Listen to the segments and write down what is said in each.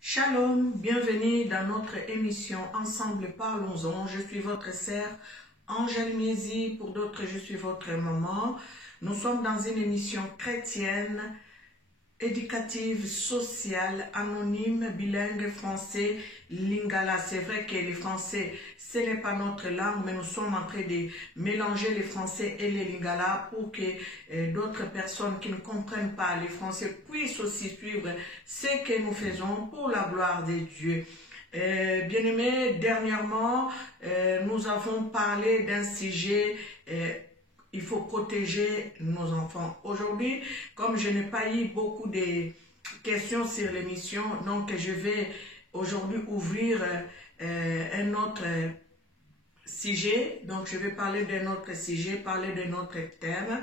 Shalom, bienvenue dans notre émission Ensemble Parlons-en. Je suis votre sœur Angèle Miezi, pour d'autres je suis votre maman. Nous sommes dans une émission chrétienne, éducative, sociale, anonyme, bilingue, français, lingala. C'est vrai que le français, ce n'est pas notre langue, mais nous sommes en train de mélanger les français et les lingala pour que d'autres personnes qui ne comprennent pas les français puissent aussi suivre ce que nous faisons pour la gloire de Dieu. Bien-aimés, dernièrement, nous avons parlé d'un sujet il faut protéger nos enfants. Aujourd'hui, comme je n'ai pas eu beaucoup de questions sur l'émission, donc je vais aujourd'hui ouvrir un autre sujet. Donc je vais parler d'un autre sujet, parler d'un autre thème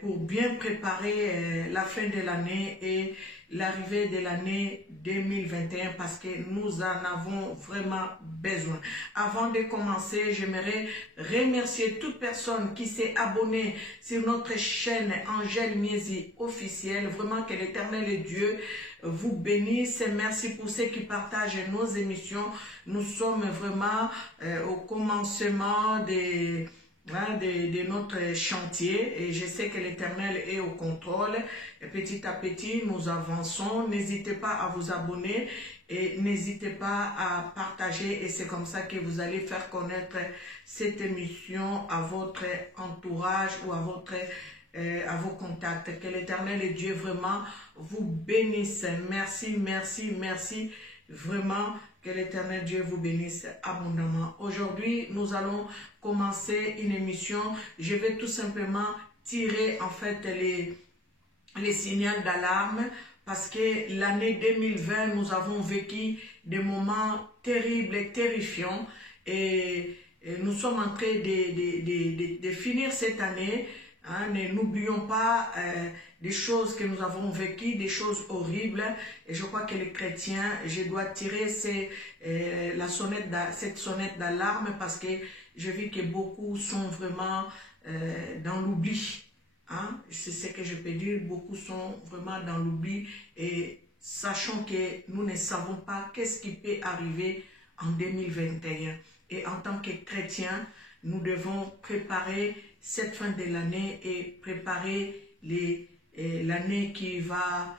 pour bien préparer la fin de l'année et l'arrivée de l'année 2021 parce que nous en avons vraiment besoin. Avant de commencer, j'aimerais remercier toute personne qui s'est abonnée sur notre chaîne Angèle Miezi officielle. Vraiment que l'Éternel et Dieu vous bénisse. Merci pour ceux qui partagent nos émissions. Nous sommes vraiment au commencement de notre chantier et je sais que l'Éternel est au contrôle. Et petit à petit, nous avançons. N'hésitez pas à vous abonner et n'hésitez pas à partager et c'est comme ça que vous allez faire connaître cette émission à votre entourage ou à vos contacts. Que l'Éternel et Dieu vraiment vous bénisse. Merci, merci, merci. Vraiment, que l'Éternel Dieu vous bénisse abondamment. Aujourd'hui, nous allons commencer une émission. Je vais tout simplement tirer en fait les signaux d'alarme parce que l'année 2020, nous avons vécu des moments terribles et terrifiants et nous sommes en train de finir cette année. Hein, n'oublions pas des choses que nous avons vécues, des choses horribles. Et je crois que les chrétiens, je dois tirer cette sonnette d'alarme parce que je vis que beaucoup sont vraiment dans l'oubli. Hein? C'est ce que je peux dire, beaucoup sont vraiment dans l'oubli et sachant que nous ne savons pas qu'est-ce qui peut arriver en 2021. Et en tant que chrétiens, nous devons préparer cette fin de l'année et préparer l'année qui va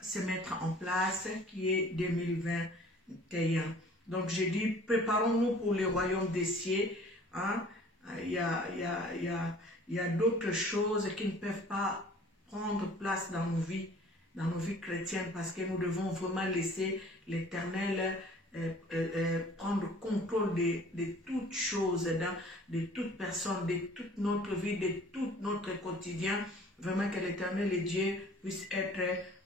se mettre en place, qui est 2021. Donc je dis, préparons-nous pour le royaume des cieux. Hein? Il y a d'autres choses qui ne peuvent pas prendre place dans nos vies chrétiennes, parce que nous devons vraiment laisser l'Éternel prendre contrôle de toutes choses, de toute personne, de toute notre vie, de tout notre quotidien. Vraiment que l'Éternel et Dieu puissent être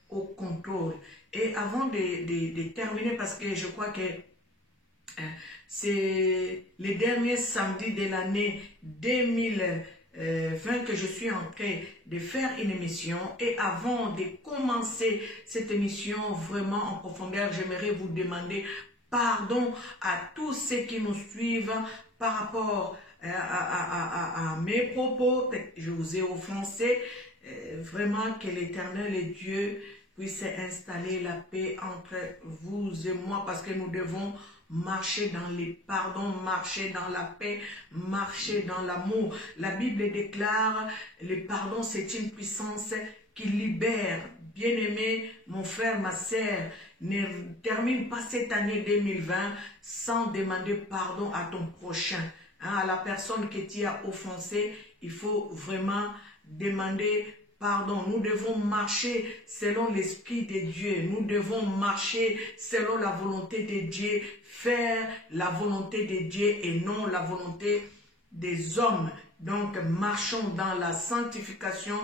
au contrôle. Et avant de terminer, parce que je crois que c'est les derniers samedis de l'année 2020 que je suis en train de faire une émission. Et avant de commencer cette émission vraiment en profondeur, j'aimerais vous demander pardon à tous ceux qui nous suivent par rapport à mes propos. Je vous ai offensé. Vraiment que l'Éternel et Dieu puisse installer la paix entre vous et moi, parce que nous devons marcher dans les pardons, marcher dans la paix, marcher dans l'amour. La Bible déclare, le pardon c'est une puissance qui libère. Bien-aimé, mon frère, ma sœur, ne termine pas cette année 2020 sans demander pardon à ton prochain. Hein, à la personne que tu as offensée, il faut vraiment demander pardon. Nous devons marcher selon l'Esprit de Dieu. Nous devons marcher selon la volonté de Dieu, faire la volonté de Dieu et non la volonté des hommes. Donc, marchons dans la sanctification,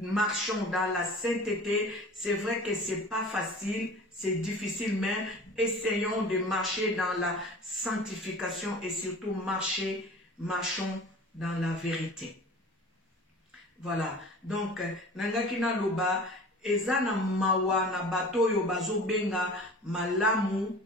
marchons dans la sainteté. C'est vrai que c'est pas facile, c'est difficile, mais essayons de marcher dans la sanctification et surtout marchons dans la vérité. Voilà. Donc, nangakina loba, ezana mawa na bato yo bazo benga malamu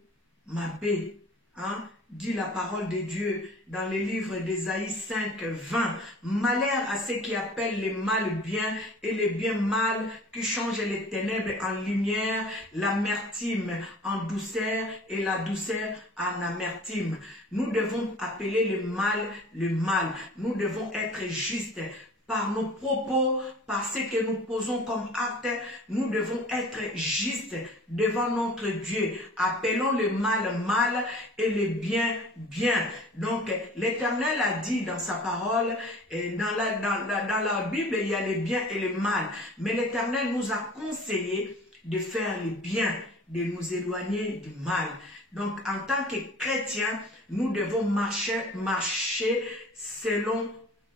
mabe. Hein? dit la parole de Dieu dans le livre d'Ésaïe 5, 20. Malheur à ceux qui appellent le mal bien et le bien mal, qui changent les ténèbres en lumière, l'amertume en douceur et la douceur en amertume. Nous devons appeler le mal le mal. Nous devons être justes. Par nos propos, par ce que nous posons comme acte, nous devons être justes devant notre Dieu. Appelons le mal mal et le bien bien. Donc, l'Éternel a dit dans sa parole, et dans la Bible, il y a le bien et le mal. Mais l'Éternel nous a conseillé de faire le bien, de nous éloigner du mal. Donc, en tant que chrétiens, nous devons marcher selon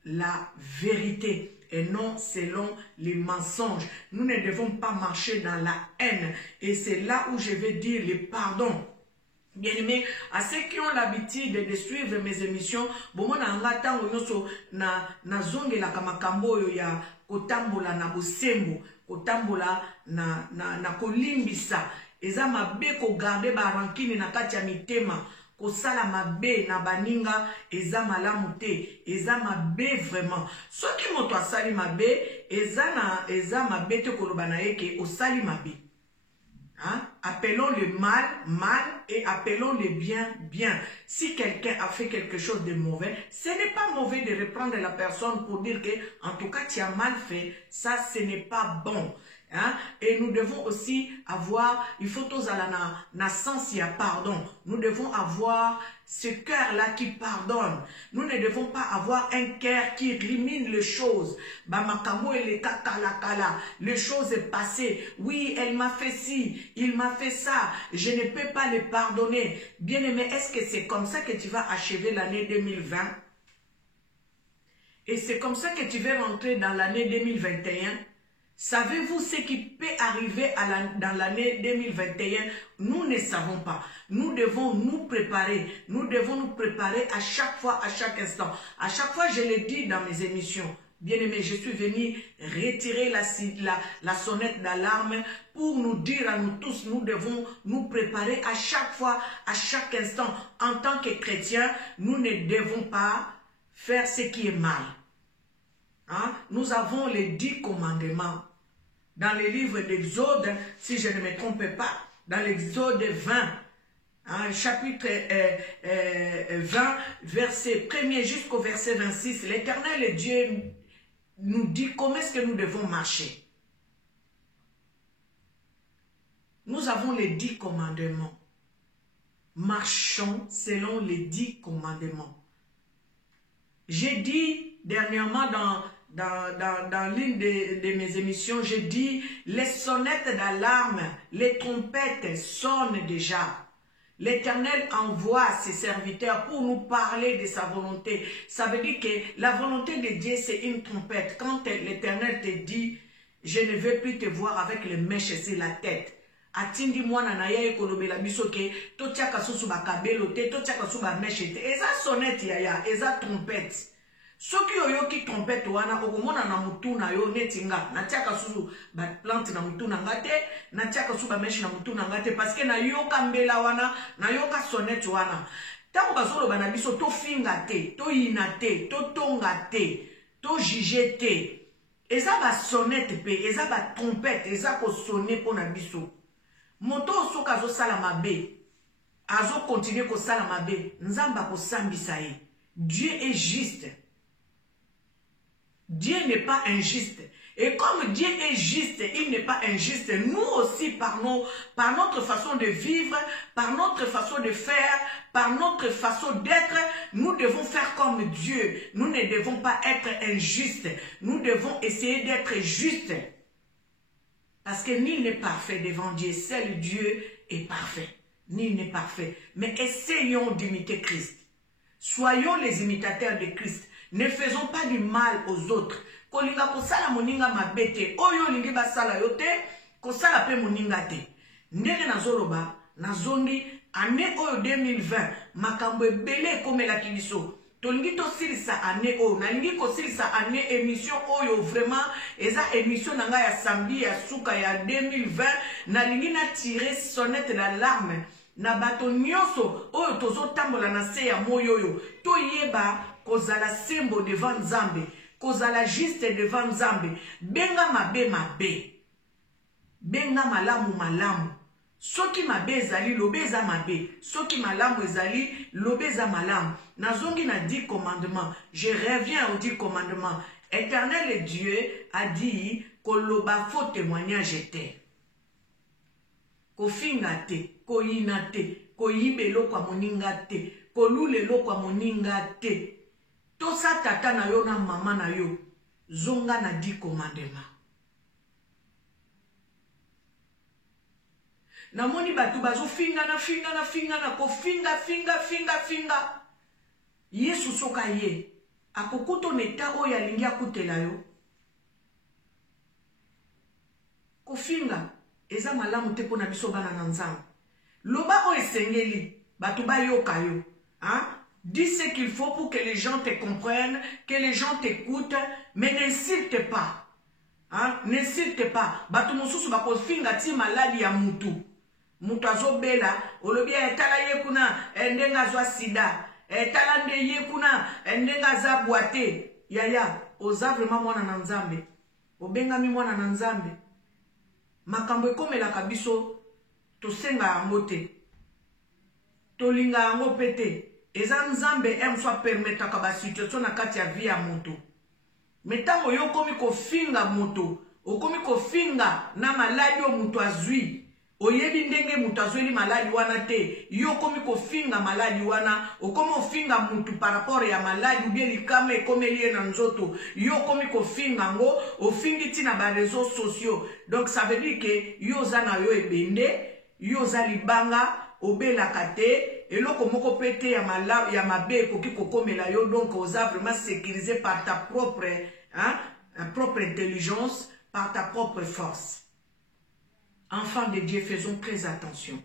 la vérité et non selon les mensonges. Nous ne devons pas marcher dans la haine. Et c'est là où je vais dire le pardon. Bien aimé, à ceux qui ont l'habitude de suivre mes émissions, bon, na zonge la kamakambo ya kotambola na bosembo, kotambola na kolimbisa. Eza mabe ko garder ba rankine na kati ya mitema. Kosala mabe na baninga eza malamu te, eza mabe vraiment. Soki moto asali mabe, eza mabe te koloba na yeke osali mabe. Hein? Appelons le mal, mal et appelons le bien, bien. Si quelqu'un a fait quelque chose de mauvais, ce n'est pas mauvais de reprendre la personne pour dire que, en tout cas, tu as mal fait. Ça, ce n'est pas bon. Hein? Et nous devons aussi avoir, il faut tous aller na sens ya pardon. Nous devons avoir ce cœur-là qui pardonne. Nous ne devons pas avoir un cœur qui élimine les choses. Bamakamo et les kala. Les choses est passées. Oui, elle m'a fait ci, il m'a fait ça. Je ne peux pas le pardonner. Bien-aimé, est-ce que c'est comme ça que tu vas achever l'année 2020? Et c'est comme ça que tu vas rentrer dans l'année 2021? Savez-vous ce qui peut arriver dans l'année 2021? Nous ne savons pas. Nous devons nous préparer. Nous devons nous préparer à chaque fois, à chaque instant. À chaque fois, je le dis dans mes émissions. Bien-aimés, je suis venu retirer la sonnette d'alarme pour nous dire à nous tous, nous devons nous préparer à chaque fois, à chaque instant. En tant que chrétiens, nous ne devons pas faire ce qui est mal. Hein? Nous avons les 10 commandements. Dans le livre d'Exode, si je ne me trompe pas, dans l'Exode 20, hein, chapitre 20, verset 1er jusqu'au verset 26, l'Éternel Dieu nous dit comment est-ce que nous devons marcher. Nous avons les 10 commandements. Marchons selon les 10 commandements. J'ai dit dernièrement dans l'une de mes émissions, j'ai dit, les sonnettes d'alarme, les trompettes sonnent déjà. L'Éternel envoie ses serviteurs pour nous parler de sa volonté. Ça veut dire que la volonté de Dieu, c'est une trompette. Quand l'Éternel te dit, je ne veux plus te voir avec les mèches sur la tête. Atindi mwana na ya ekolobela biso ke to tiaka susu bakabelo te, to tiaka susu ba mèche te. Eza sonnette ya, eza trompette. Soki oyoki trompette wana okomona na mutu na yo neti nga natiaka susu ba plante na mutu na ngate natiaka susu ba meshi na mutu na ngate parce que na yoka mbela wana na yoka sonnette wana tango bazolo bana biso to finga te to yina te to tonga te to juger te eza ba sonnette pe eza ba trompette eza ko sonner pona biso moto soka zo sala mabe azo continuer ko sala mabe nzamba ko sambisa ye. Dieu est juste. Dieu n'est pas injuste. Et comme Dieu est juste, il n'est pas injuste. Nous aussi, par notre façon de vivre, par notre façon de faire, par notre façon d'être, nous devons faire comme Dieu. Nous ne devons pas être injustes. Nous devons essayer d'être justes. Parce que nul n'est parfait devant Dieu. Seul Dieu est parfait. Nul n'est parfait. Mais essayons d'imiter Christ. Soyons les imitateurs de Christ. Ne faisons pas du mal aux autres. Kolinga kosala moninga mabete. Oyo lingi basala yote. Kosala pe moninga te. Ndenge nazoloba. Nazongi. Année oyo 2020. Makambo ebele komela kibiso. Tolingi to silisa année oyo. Nalingi ko silisa année émission oyo. Vraiment. Eza émission nanga ya samedi ya suka ya 2020. Nalingi na tirer sonnette d'alarme. na bato nyonso oyo tozotambola na se ya moyo oyo toyeba kozala sembo devant Nzambe, kozala juste devant Nzambe. Benga mabe mabe, benga malamu malamu. Soki mabe ezali lobe eza mabe, soki malamu ezali lobe eza malamu. Nazongi na 10 commandements, je reviens aux 10 commandements. Éternel Dieu a dit koloba faux témoignage était. Kofinga te, koyina te, koyibelo kwa moninga te, kolulelo kwa moninga te. Tosa tata na yo na mama na yo, zonga na 10 commandements. Namoni batu bazo finga na kofinga finga. Yesu soka ye. Akokuto neta oyo alingi akutela yo. Kofinga eza malamu te pona biso bana na Nzambe. Loba o esengeli batu ba yoka yo. Hein? Dis ce qu'il faut pour que les gens te comprennent, que les gens t'écoutent, mais n'insiste pas. Hein? N'insiste pas. Batu mosusu bako finga ti maladi ya mutu. Mutu azobela, olobi etala ye kuna endenga zwa sida. Etala nde ye kuna endenga za boite. Yaya, oza vraiment mwana na Nzambe. Obengami mwana na Nzambe. Makambo ekomelaka biso tosenga yango te. Tolinga yango pete. Eza Nzambe soit permetaka ba situation na kati ya vie ya moto. Metango yo komi kofinga moto, okomi kofinga na maladi o moto azwi. Oyebi ndenge moto azwi maladi wana te. Yo komi kofinga maladi wana, okomi ofinga moto par rapport ya maladi ou bien likame ekomeli na nzoto. Yo komi kofinga ngo, ofingi tina ba réseaux sociaux. Donc ça veut dire que yo zana yo ebende, yo za libanga, obela kate. Et là, comme on peut ya mabe koki kokomela yo, donc osa vraiment sécurisé par ta propre, hein, propre intelligence, par ta propre force. Enfants de Dieu, faisons très attention.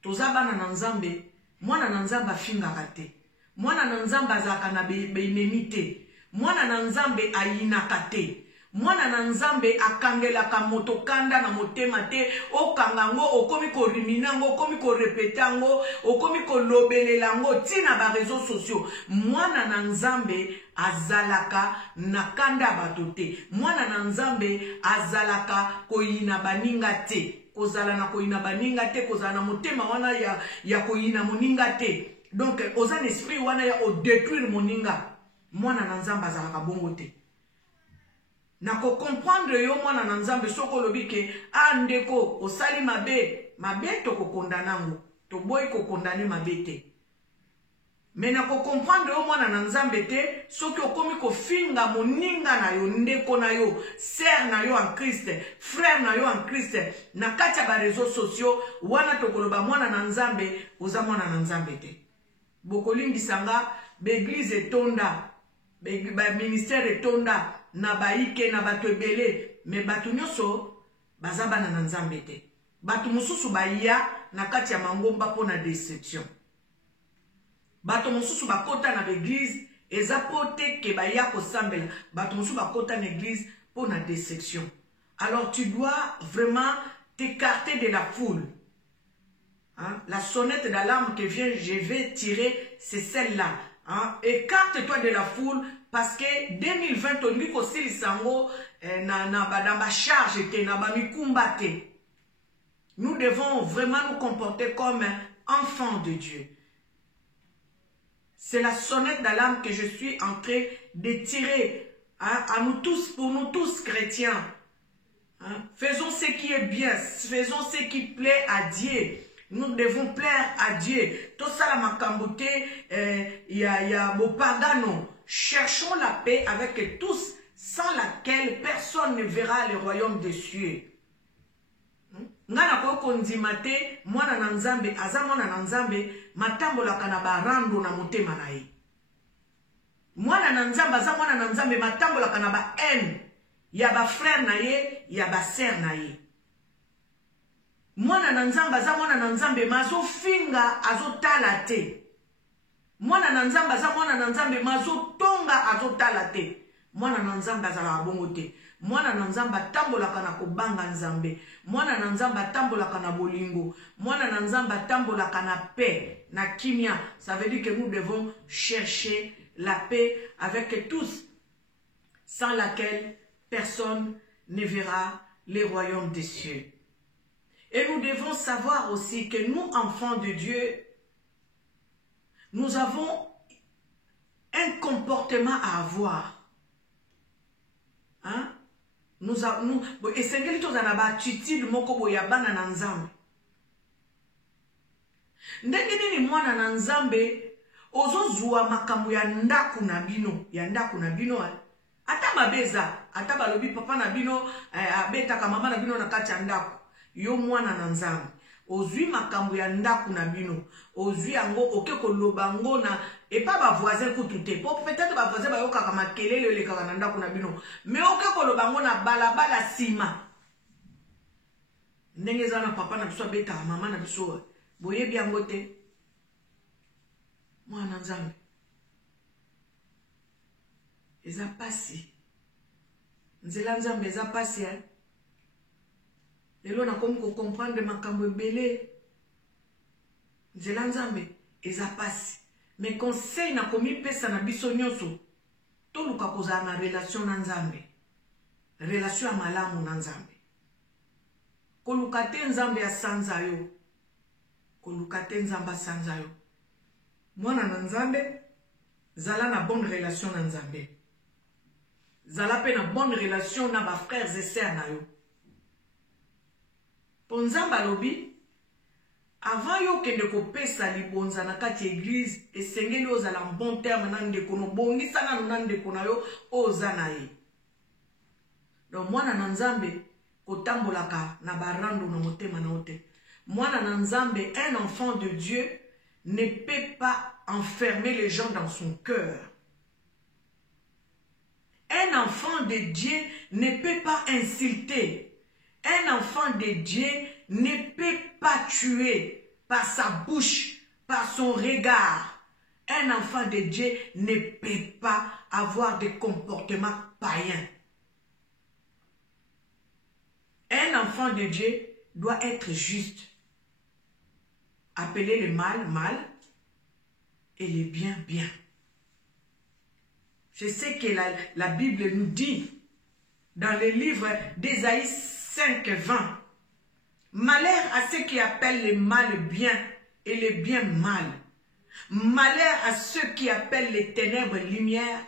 Toza bana na Nzambe, mwana na Nzambe afinga kate. Mwana na Nzambe azaka na beinemite. Mwana na Nzambe ayina kate. Mwana na Nzambe akangela ka motokanda na motema te, okangango okomi ko riminango, okomi ko repetango, okomi ko lobelelango tina ba réseaux sociaux. Mwana na Nzambe azalaka na kanda batote. Mwana na Nzambe azalaka koyina baninga te. Kozala na koyina baninga te, kozala na motema wana ya koyina moninga te. Donc oza l'esprit wana ya o détruire moninga. Mwana na Nzambe azalaka bongo te. Nako comprendre yo mwana na Nzambe soko lobike andeko osali mabe to ko kondanango to boy ko kondane mabe te. Mais nako comprendre yo mwana na Nzambe te soki okomi ko finga moninga na yo ndeko na yo sœur na yo en Christ frère na yo en Christ na kati ya ba réseaux sociaux wana to koloba mwana na Nzambe oza mwana na Nzambe te. Bokolingi sanga l'église etonda ba ministère etonda na baike na bato ebele me bato nyonso baza bana na Nzambe te. Bato mosusu baya na kati ya mangomba pona déception. Bato mosusu bakota na l'église eza pote ke baya kosambela. Bato mosusu bakota na l'église pona déception. Alors tu dois vraiment t'écarter de la foule. Hein? La sonnette d'alarme que je vais tirer, c'est celle-là. Hein? Écarte-toi de la foule. Parce que 2020, on dit que si sango na charge te na ba mikumba te. Nous devons vraiment nous comporter comme enfants de Dieu. C'est la sonnette d'alarme que je suis en train de tirer, hein, à nous tous, pour nous tous chrétiens. Hein? Faisons ce qui est bien, faisons ce qui plaît à Dieu. Nous devons plaire à Dieu. Tout ça la makambote, ya bopagano. Cherchons la paix avec tous, sans laquelle personne ne verra le royaume des cieux. Ngana ko kondimate mwana na Nzambe aza mwana na Nzambe matambola kana barando na motema na ye. Mwana na Nzambe aza mwana na Nzambe matambola kana ba haine ya ba frère na ye ya ba sœur na ye. Mwana na Nzambe aza mwana na Nzambe mazo finga azotala te. Mwana na Nzambe aza mwana na Nzambe mazo tonga azotala te. Mwana na Nzambe azala bongo te. Mwana na nzambe atambolaka na kobanga nzambe. Mwana na nzambe atambolaka na bolingo. Mwana na nzambe atambolaka na paix, na kimia. Ça veut dire que nous devons chercher la paix avec tous, sans laquelle personne ne verra les royaumes des cieux. Et nous devons savoir aussi que nous, enfants de Dieu, nous avons un comportement à avoir. Hein? Et c'est que nous avons attitude moko ya bana na nzambe. Ndenge nini mwana na nzambe ozozwa makambo ya ndaku na bino, ata mabeza, ata balobi papa na bino abetaka mama na bino na kati ya ndaku. Yo mwana na nzambe ozwi makambo ya ndaku na bino, ozwi yango oke koloba ngo na epa ba voisin kutu te. Peut-être ba voisin ba yoka kama kelele le kaka na ndaku na bino, mais oke koloba ngo na balabala sima. Ndenge zana papa na biso abeta mama na biso boye biango te. Mwana nzambe eza pasi, nzela nzambe eza pasi lelo nakomi ko comprendre makambo ebele. Nzela nzambe eza pasi, mais conseil nakomi pesa na biso nyonso toluka kozala na relation na nzambe, relation ya malamu na nzambe. Koluka te nzambe ya sanza yo, koluka te nzambe ya sanza yo. Mwana na nzambe zala na bonne relation na nzambe, zala pe na bonne relation na ba frères et sœurs na yo. Ponzamba lobi, avant yo kende ko pesa libonza na kati église, esengeli ozala en bon terme na ndeko no bongisa na ndeko na yo oza na ye. Donc mwana na nzambe kotambolaka na barando na motema na ote. Mwana na nzambe, un enfant de Dieu ne peut pas enfermer les gens dans son cœur. Un enfant de Dieu ne peut pas insulter. Un enfant de Dieu ne peut pas tuer par sa bouche, par son regard. Un enfant de Dieu ne peut pas avoir des comportements païens. Un enfant de Dieu doit être juste. Appeler le mal, mal, et le bien, bien. Je sais que la Bible nous dit, dans le livre d'Ésaïe 5, 20, malheur à ceux qui appellent le mal bien et le bien mal. Malheur à ceux qui appellent les ténèbres lumière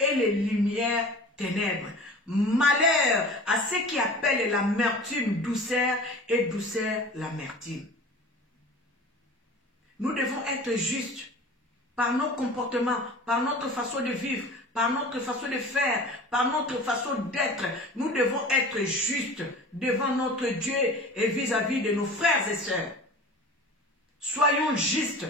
et les lumières ténèbres. Malheur à ceux qui appellent l'amertume douceur et douceur l'amertume. Nous devons être justes par nos comportements, par notre façon de vivre, par notre façon de faire, par notre façon d'être. Nous devons être justes devant notre Dieu et vis-à-vis de nos frères et sœurs. Soyons justes.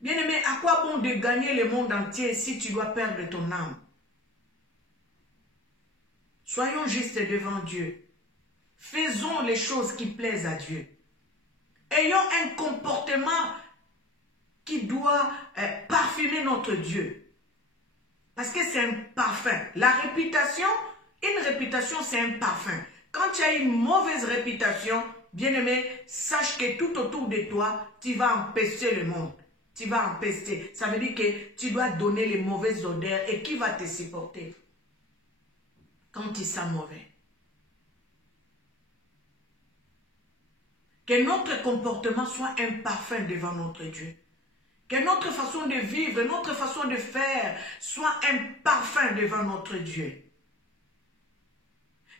Bien-aimé, à quoi bon de gagner le monde entier si tu dois perdre ton âme? Soyons justes devant Dieu. Faisons les choses qui plaisent à Dieu. Ayons un comportement qui doit parfumer notre Dieu. Parce que c'est un parfum. La réputation, une réputation, c'est un parfum. Quand tu as une mauvaise réputation, bien-aimé, sache que tout autour de toi, tu vas empester le monde. Tu vas empester. Ça veut dire que tu dois donner les mauvaises odeurs. Et qui va te supporter quand tu sens mauvais? Que notre comportement soit un parfum devant notre Dieu. Que notre façon de vivre, notre façon de faire soit un parfum devant notre Dieu.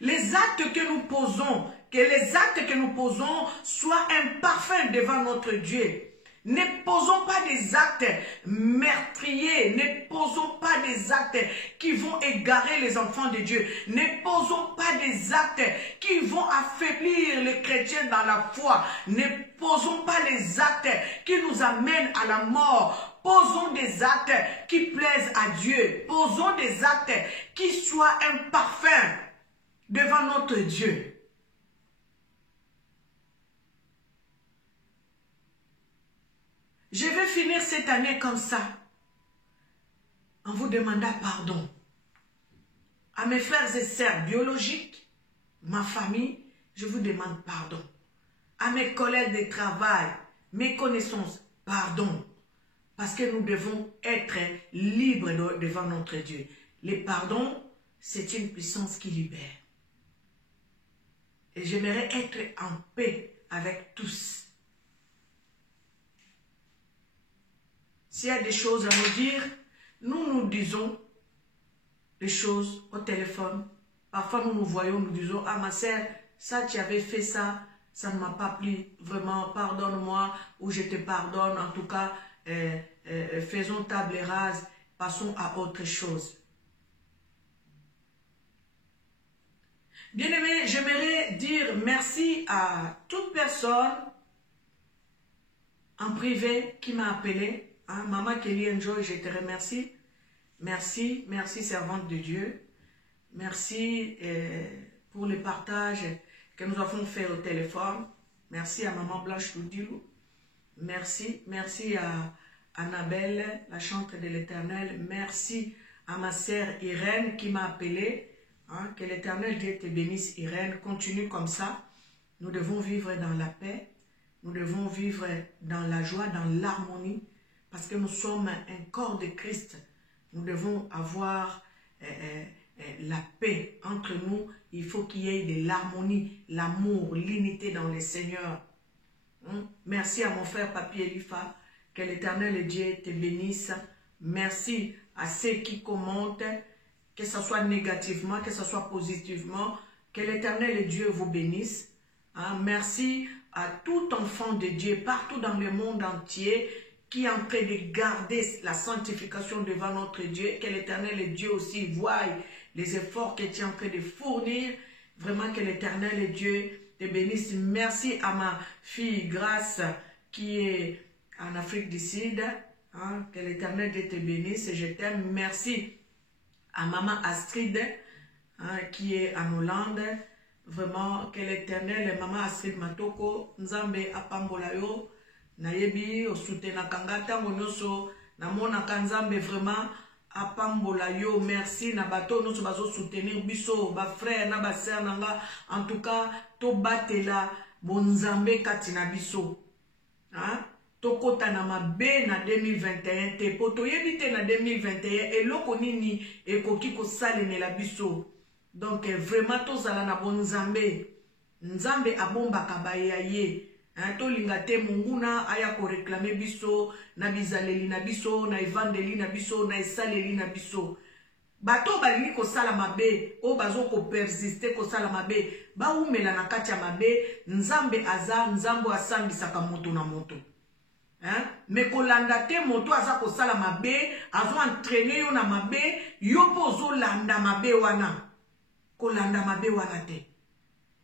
Les actes que nous posons, que les actes que nous posons soient un parfum devant notre Dieu. Ne posons pas des actes meurtriers, ne posons pas des actes qui vont égarer les enfants de Dieu. Ne posons pas des actes qui vont affaiblir les chrétiens dans la foi. Ne posons pas les actes qui nous amènent à la mort. Posons des actes qui plaisent à Dieu. Posons des actes qui soient un parfum devant notre Dieu. Je vais finir cette année comme ça, en vous demandant pardon. À mes frères et sœurs biologiques, ma famille, je vous demande pardon. À mes collègues de travail, mes connaissances, pardon. Parce que nous devons être libres devant notre Dieu. Les pardons, c'est une puissance qui libère. Et j'aimerais être en paix avec tous. S'il y a des choses à nous dire, nous disons des choses au téléphone. Parfois, nous nous voyons, nous disons, ah ma sœur, ça, tu avais fait ça, ça ne m'a pas plu, vraiment, pardonne-moi, ou je te pardonne, en tout cas, faisons table rase, passons à autre chose. Bien-aimé, j'aimerais dire merci à toute personne en privé qui m'a appelé. Hein, Maman Kelly Enjoy, je te remercie. Merci, merci servante de Dieu. Merci pour le partage que nous avons fait au téléphone. Merci à Maman Blanche Loudilou. Merci, merci à Annabelle, la chantre de l'Éternel. Merci à ma sœur Irène qui m'a appelé. Hein, que l'Éternel Dieu te bénisse, Irène. Continue comme ça. Nous devons vivre dans la paix. Nous devons vivre dans la joie, dans l'harmonie. Parce que nous sommes un corps de Christ. Nous devons avoir la paix entre nous. Il faut qu'il y ait de l'harmonie, l'amour, l'unité dans le Seigneur. Merci à mon frère Papi Elifa. Que l'Éternel Dieu te bénisse. Merci à ceux qui commentent, que ce soit négativement, que ce soit positivement. Que l'Éternel Dieu vous bénisse. Merci à tout enfant de Dieu, partout dans le monde entier, qui est en train de garder la sanctification devant notre Dieu. Que l'Éternel Dieu aussi voie les efforts que tu es en train de fournir. Vraiment que l'Éternel Dieu te bénisse. Merci à ma fille Grâce qui est en Afrique du Sud. Hein, que l'Éternel Dieu te bénisse et je t'aime. Merci à maman Astrid hein, qui est en Hollande. Vraiment que l'Éternel, maman Astrid Matoko, Nzambe apambolayo, nayebi osutena kangata monyoso, namona kanzambe vraiment apambolayo. Merci na bato noso bazo soutenir biso, ba frère na ba sœur nanga, en tout cas to batela bonzambe katina biso. Hein? Tokota na mabe na 2021 te poto yebite na 2021 eloko nini ekoki ko salemela biso. Donc vraiment tozala na bon nzambe. Nzambe abombaka baya ye. To linga te munguna aya ko réclamer biso na bizaleli na biso na evangeli na biso na esaleli na biso. Bato balingi ko sala mabe o bazo ko persister ko sala mabe ba umela na kati ya mabe. Nzambe aza nzambo asambisaka moto na moto. Hein? Mais kolanda te moto aza ko sala mabe azo entraîner yo na mabe yo pozo landa mabe wana. Kolanda mabe wana te.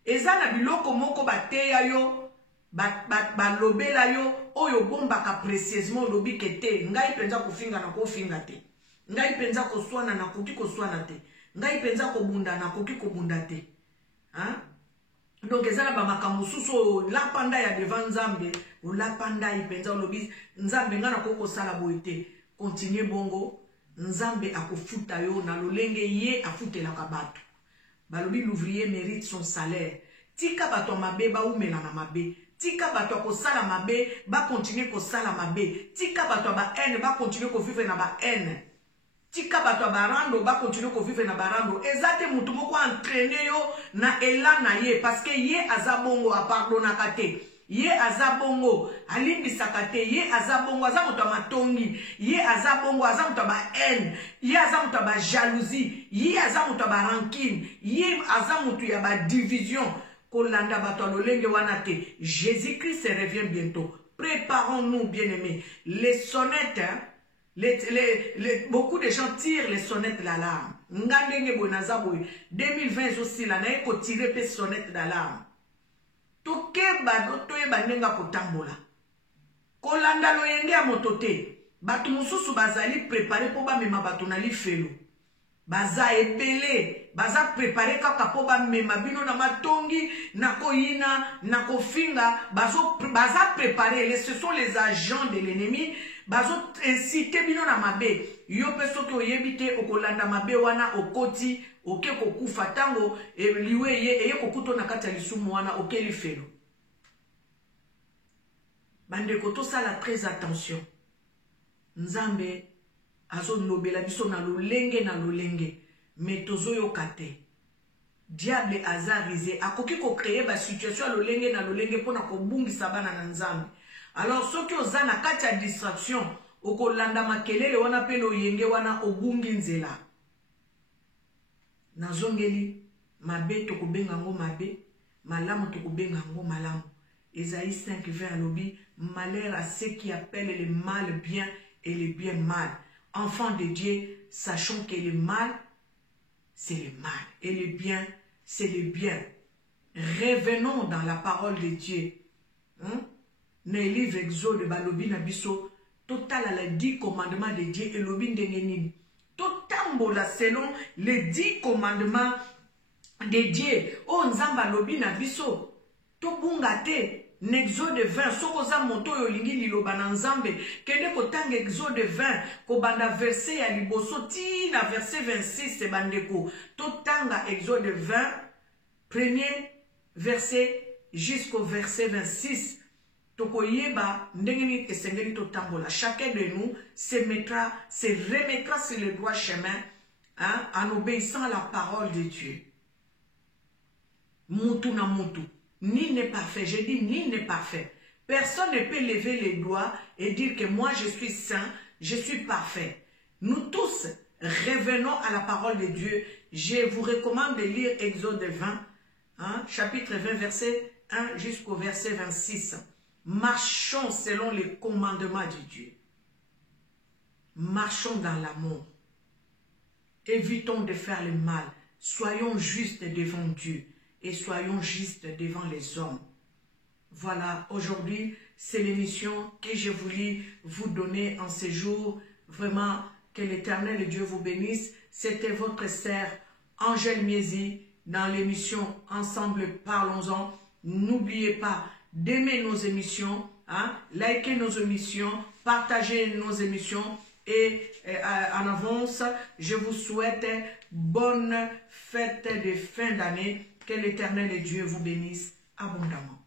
Eza na biloko moko bateya yo, balobela yo, oyo bombaka précieusement lobi kete, ngai penza kofinga na kofinga te. Ngai penza koswana na koki koswana te. Ngai penza kobunda na koki kobunda te. Hein? Donc eza na bamakambo susu lapanda ya devant Nzambe, o lapanda ipenza lobi Nzambe nga na koko sala boye te. Continue bongo, Nzambe akofuta yo na lolenge ye afutelaka bato. Balobi l'ouvrier mérite son salaire. Tika bato mabe ba umela na mabe. Tika bato ko sala mabe ba continuer ko sala mabe. Tika bato ba haine ba continuer ko vivre na ba haine. Tika bato ba rando ba continuer ko vivre na ba rando. Ezate mutu moko entraîner yo na ela na ye parce que ye azabongo a pardonaka te. Ye azabongo alimbisaka te. Ye azabongo azamuto matongi. Ye azabongo azamuto ba haine. Ye azamuto ba jalousie. Ye azamuto ba rancune. Ye azamuto ya ba division. Kolanda bato lolenge wana te. Jésus-Christ revient bientôt. Préparons-nous, bien-aimés. Les sonnettes, hein, beaucoup de gens tirent les sonnettes d'alarme. Ngandenge bonazaboy 2020 aussi là na eko tirer pe sonnettes d'alarme. Tokeba toyeba nenga kotambola. Kolanda loyenge ya motote. Batu mususu bazali préparé po ba mema batu na li felo. Baza ebele, baza préparé kaka po ba mema bino na matongi, na koyina, na kofinga, baza préparé, ce sont les agents de l'ennemi, bazo inciter bino na mabe. Yo peso to yebite okolanda mabe wana okoti oke kokufa tango liwe eye kokuto na kati ya lisumu wana oke lifelo. Bandeko tosala très attention. Nzambe azo lobela biso na lolenge mais tozoyoka te. Diable azarisé akoki ko créer ba situation ya lolenge pona ko bungisa bana na Nzambe. Alors soki oza na kati ya distraction okolanda makelele wana pe loyenge wana obungi nzela. Nazongeli mabe tokobenga ngo mabe, malamu tokobenga ngo malamu. Esaïe 5:20 alobi, malheur à ceux qui appellent le mal bien et le bien mal. Enfants de Dieu, sachons que le mal, c'est le mal. Et le bien, c'est le bien. Revenons dans la parole de Dieu. Dans le livre Exode, balobi na biso, total à les 10 commandements de Dieu et lobi ndengenini. Totambola selon les 10 commandements de Dieu. Oh nzamba lobi na biso, tobunga te. N'Exode 20, sokoza moto yo lingi liloba na Nzambe, kede kotanga Exode 20, kobanda verset ya liboso ti na verset 26 bandeko. Totanga Exode 20, premier verset jusqu'au verset 26. Tokoyeba ndengeni esengeli totambola. Chacun de nous se remettra sur le droit chemin, en obéissant à la parole de Dieu. Mutu na mutu. Ni n'est parfait, je dis ni n'est parfait. Personne ne peut lever les doigts et dire que moi je suis saint, je suis parfait. Nous tous revenons à la parole de Dieu. Je vous recommande de lire Exode 20, chapitre 20, verset 1 jusqu'au verset 26. Marchons selon les commandements de Dieu. Marchons dans l'amour. Évitons de faire le mal. Soyons justes devant Dieu. Et soyons justes devant les hommes. Voilà, aujourd'hui, c'est l'émission que je voulais vous donner en ce jour. Vraiment, que l'Éternel Dieu vous bénisse. C'était votre sœur Angèle Miezi dans l'émission Ensemble Parlons-en. N'oubliez pas d'aimer nos émissions, liker nos émissions, partager nos émissions. Et en avance, je vous souhaite bonne fête de fin d'année. Que l'Éternel Dieu vous bénisse abondamment.